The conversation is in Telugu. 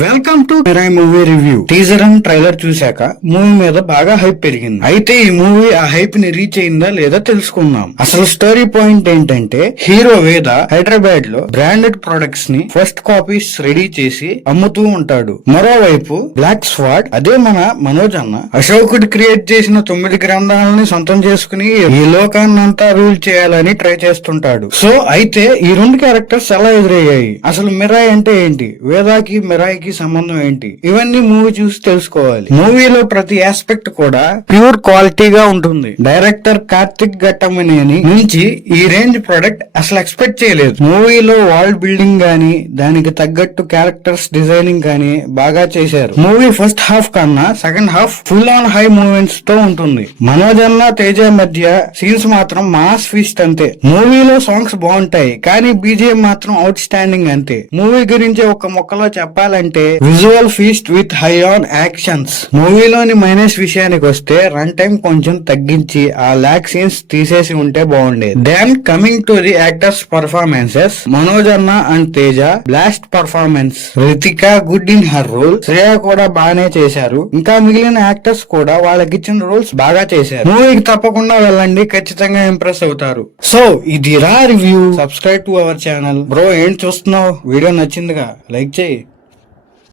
Welcome to Mirai movie review. Teaser and trailer చూశాక మూవీ మీద బాగా హైప్ పెరిగింది. అయితే ఈ మూవీ ఆ హైప్ ని రీచ్ అయిందా లేదా తెలుసుకుందాం. అసలు స్టోరీ పాయింట్ ఏంటంటే, హీరో వేద హైదరాబాద్ లో బ్రాండెడ్ ప్రొడక్ట్స్ ని ఫస్ట్ కాపీస్ రెడీ చేసి అమ్ముతూ ఉంటాడు. మరోవైపు బ్లాక్ స్వాడ్, అదే మన మనోజ్ అన్న, అశోకుడు క్రియేట్ చేసిన 9 గ్రంథాలని సొంతం చేసుకుని ఈ లోకాన్నంతా రూల్ చేయాలని ట్రై చేస్తుంటాడు. సో అయితే ఈ రెండు క్యారెక్టర్స్ ఎలా ఎదురయ్యాయి, అసలు మిరాయ్ అంటే ఏంటి, వేదాకి మిరాయ్కి సంబంధం ఏంటి, ఇవన్నీ మూవీ చూసి తెలుసుకోవాలి. మూవీలో ప్రతి ఆస్పెక్ట్ కూడా ప్యూర్ క్వాలిటీగా ఉంటుంది. డైరెక్టర్ కార్తిక్ ఘట్టమనేని నుంచి ఈ రేంజ్ ప్రొడక్ట్ అసలు ఎక్స్పెక్ట్ చేయలేదు. మూవీలో వరల్డ్ బిల్డింగ్ గానీ, దానికి తగ్గట్టు క్యారెక్టర్స్ డిజైనింగ్ గానీ బాగా చేశారు. మూవీ ఫస్ట్ హాఫ్ కన్నా second half full on high moments తో ఉంటుంది. మనోజ్ అన్న తేజ మధ్య సీన్స్ మాత్రం మాస్ ఫీస్ట్ అంతే. మూవీలో సాంగ్స్ బాగుంటాయి, కానీ బీజిఎం మాత్రం అవుట్ స్టాండింగ్ అంతే. మూవీ గురించి ఒక మొక్కలో చెప్పాలంటే visual feast with high on actions. మూవీలోని మైనస్ విషయానికి వస్తే రన్ టైం కొంచెం తగ్గించి ఆ లాగ్ సీన్స్ తీసేసి ఉంటే బాగుండేది. Then coming to the actors performances, Manoj అన్న and Teja blast performance. Ritika good in her role, Shreya కూడా బాగానే చేశారు. ఇంకా మిగిలిన యాక్టర్స్ కూడా వాళ్ళకిచ్చిన రోల్స్ బాగా చేశారు. మూవీకి తప్పకుండా వెళ్ళండి, ఖచ్చితంగా ఇంప్రెస్ అవుతారు. సో ఇది రా review. Subscribe to our channel. Bro ఏం చూస్తున్నావు, వీడియో నచ్చిందిగా లైక్ చేయి.